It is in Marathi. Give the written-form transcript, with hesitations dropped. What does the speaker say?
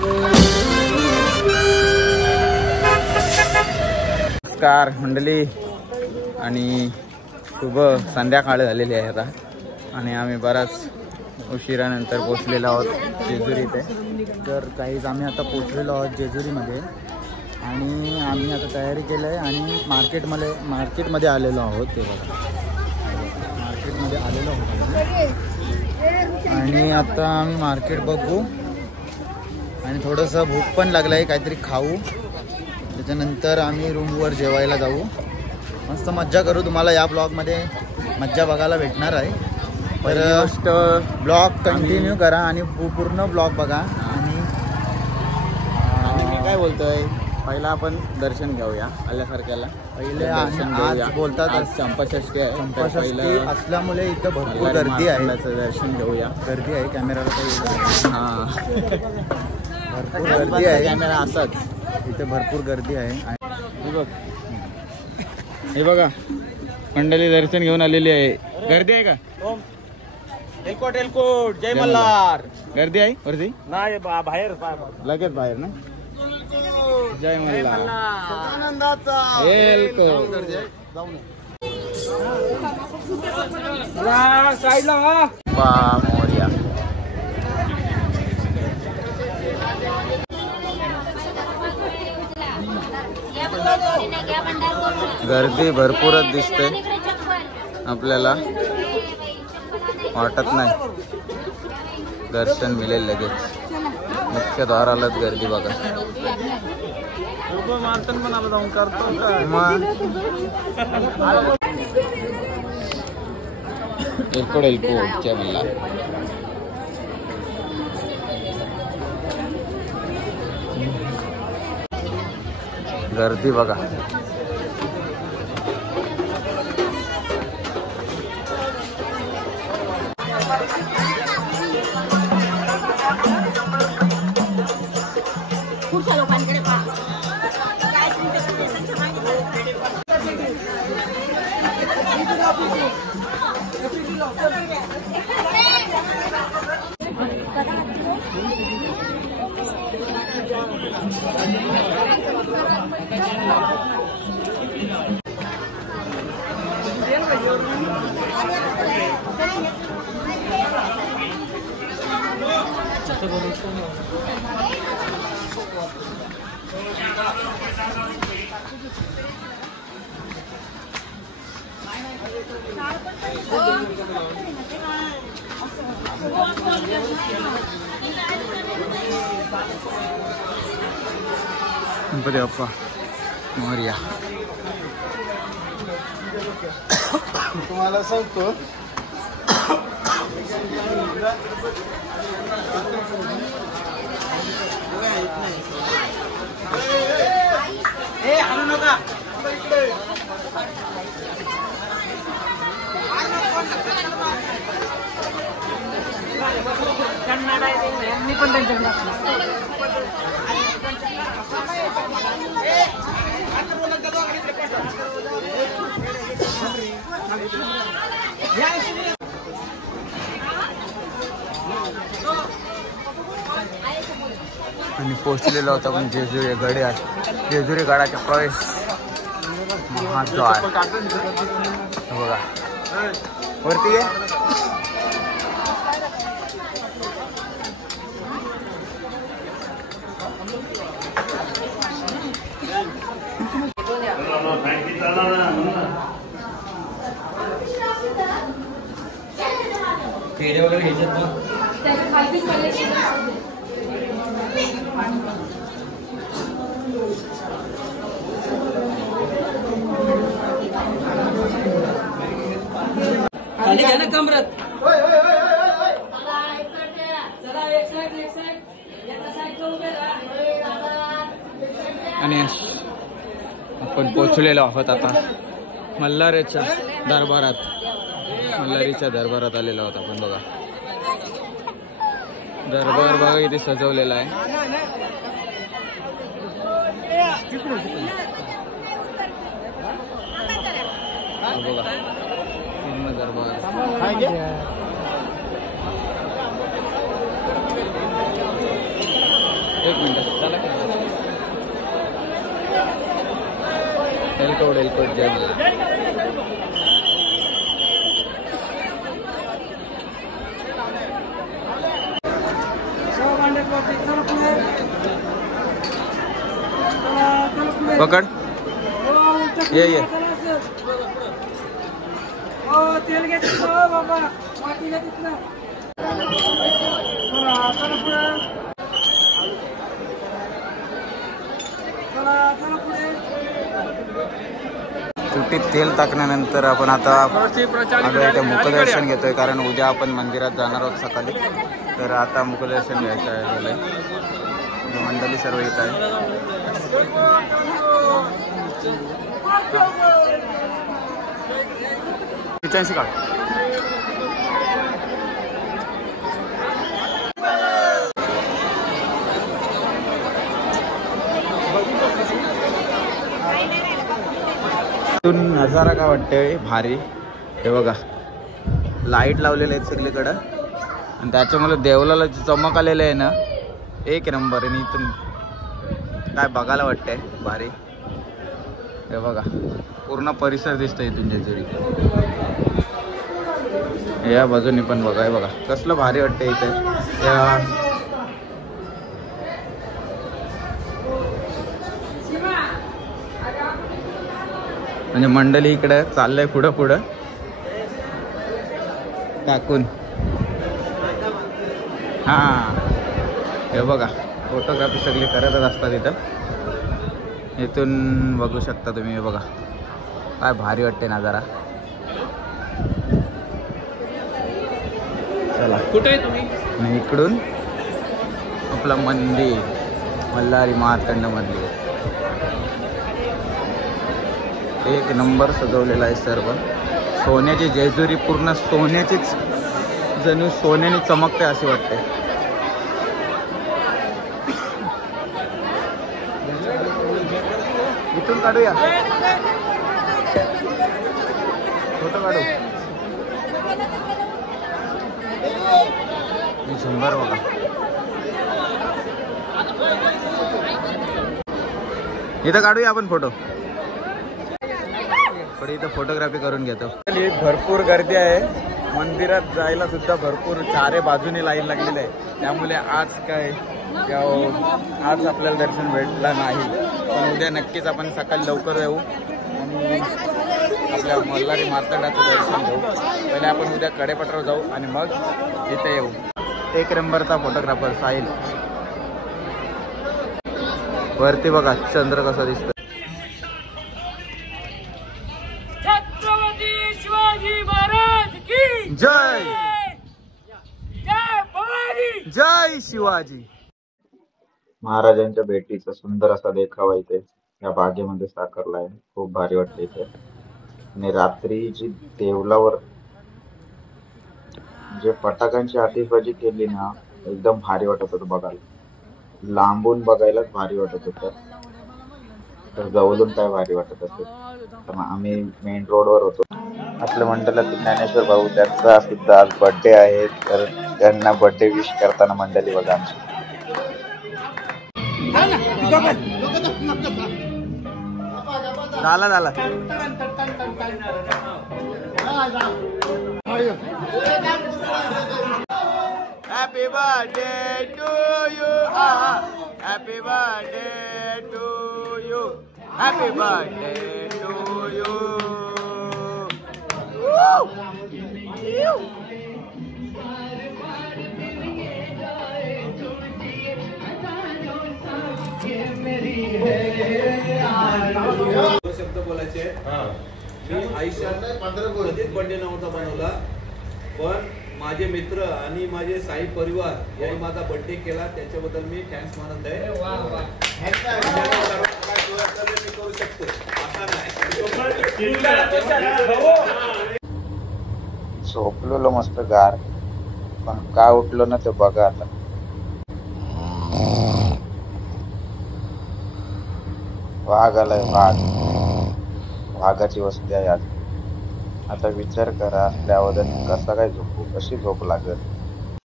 नमस्कार मंडळी आणि शुभ संध्याकाळ झालेली आहे आता आणि आम्ही बराच उशिरानंतर पोचलेलो आहोत जेजुरी इथे. तर काहीच आम्ही आता पोचलेलो आहोत जेजुरीमध्ये आणि आम्ही आता तयारी केलं आहे आणि मार्केटमध्ये आलेलो आहोत. ते बघा मार्केटमध्ये आलेलो आहोत आणि आता आम्ही मार्केट बघू आणि थोडंसं भूक पण लागलं आहे, काहीतरी खाऊ. त्याच्यानंतर आम्ही रूमवर जेवायला जाऊ. मस्त मज्जा करू. तुम्हाला या ब्लॉगमध्ये मज्जा बघायला भेटणार आहे. तर ब्लॉग कंटिन्यू करा आणि पूर्ण ब्लॉग बघा. आणि मी काय बोलतोय, पहिला आपण दर्शन घेऊया आल्यासारख्याला. पहिले आज बोलतात आज चंपाषष्ठी आहे. चंपाषष्ठी असल्यामुळे इथं भरपूर गर्दी आहे. दर्शन घेऊया. गर्दी आहे. कॅमेराला काही हां भरपूर गर्दी आहे. कॅमेरा असाच इथे भरपूर गर्दी आहे. हे बघा मंडळी दर्शन घेऊन आलेली आहे. गर्दी आहे का? एलकोट एलकोट जय मल्हार. गर्दी आहे वरती? नाही बाहेर लगेच बाहेर ना. जय मल्हार साईडला मोर्या. गर्दी भरपूरच दिसते आपल्याला. वाटत नाही दर्शन मिळेल लगेच. मुख्य द्वारालाच गर्दी बघा. एलकोट एलकोटच्या मला गर्दी बघा. गणपती बाप्पा मोरया. तुम्हाला सांगतो आणू नका. पण आणि पोहोचलेलो होता आपण जेजुरी गड्या. जेजुरी गडाचा प्रवेश महाद्वार बघा वरती आहे. पेढे वगैरे घ्यायचे खाली घ्या ना कमरत. आणि आपण पोहोचलेलो आहोत आता मल्हारीच्या दरबारात. मल्हारीच्या दरबारात आलेलो आहोत आपण. बघा दरबार बघा इथे सजवलेला आहे. बघा पूर्ण दरबार. एक मिनिट चला की एलकोड जय पकड ये तेल घेतलं बाबा वाटी घेतलं सुट्टीत तेल टाकल्यानंतर आपण आता इथे मुखदर्शन घेतोय, कारण उद्या आपण मंदिरात जाणार आहोत सकाळी. तर आता मुखदर्शन घ्यायचं आहे. मंडळी सर्व येत आहे. किचनशी काढ. नजारा काय वाटतंय भारी. हे बघा लाईट लावलेले आहेत सगळीकडं आणि त्याच्यामुळे देवलाला चमक आलेलं आहे ना, एक नंबर. आणि इथून काय बघायला वाटतंय भारी. हे बघा पूर्ण परिसर दिसतोय इथून जेजुरी. या बाजूनी पण बघा. हे बघा कसलं भारी वाटतंय इथे. म्हणजे मंडळी इकडे चाललंय पुढं टाकून. हा हे बघा फोटोग्राफी सगळी करतच असतात इथं. इथून बघू शकता तुम्ही. हे बघा काय भारी वाटते नजारा. चला कुठे आहे तुम्ही? आणि इकडून आपलं मंदिर मल्हारी मार्तंड मंदिर एक नंबर सजवलेला आहे. सर्व सोन्याची जेजुरी पूर्ण सोन्याचीच, जणू सोन्याने चमकते असे वाटते. इथून काढूया फोटो काढू. सुंदर बघा. इथं काढूया आपण फोटो. पण इथं फोटोग्राफी करून घेतो. भरपूर गर्दी आहे. मंदिरात जायला सुद्धा भरपूर चारे बाजूने लाईन लागलेली आहे. त्यामुळे आज आपल्याला दर्शन भेटला नाही. पण उद्या नक्कीच आपण सकाळी लवकर येऊ आणि आपल्या मल्हारी मार्तंडाचं दर्शन घेऊ. पहिले आपण उद्या कडेपठारावर जाऊ आणि मग इथे येऊ. एक नंबरचा फोटोग्राफर साहिल. वरती बघा चंद्र कसा दिसतो. छत्रपती शिवाजी महाराज की जय. जय भवानी. जय शिवाजी. महाराजांच्या भेटीचा सुंदर असा देखावा इथे या बागेमध्ये साकारला आहे. खूप भारी वाटते इथे. आणि रात्री जी देवलावर जे फटाक्यांची आतिषबाजी केली ना, एकदम भारी वाटत होतं बघायला. लांबून बघायलाच भारी वाटत होतं, तर जवळून काय भारी वाटत असेल. तर आम्ही मेन रोडवर होतो. आपल्या मंडळातील ज्ञानेश्वर भाऊ, त्यांचा सुद्धा आज बर्थडे आहे. तर त्यांना बर्थडे विश करताना मंडळी बघा आमची. झाला happy birthday to you. Happy birthday to you. Happy birthday to you. शब्द बोलायचे. मी आयुष्यात कधीच बर्थडे नव्हता बनवला, पण माझे मित्र आणि माझे साई परिवार यांनी माझा बर्थडे केला. त्याच्याबद्दल मी थँक्स मानत आहे. मी करू शकतो असा नाही. झोपलेलो मस्त गार, पण का उठलो ना ते बघा आता. वाघ आलाय. वाघाची वस्ती आहे आज. आता विचार करा असल्या अवधानी कसा काय झोपू, कशी झोप लागेल.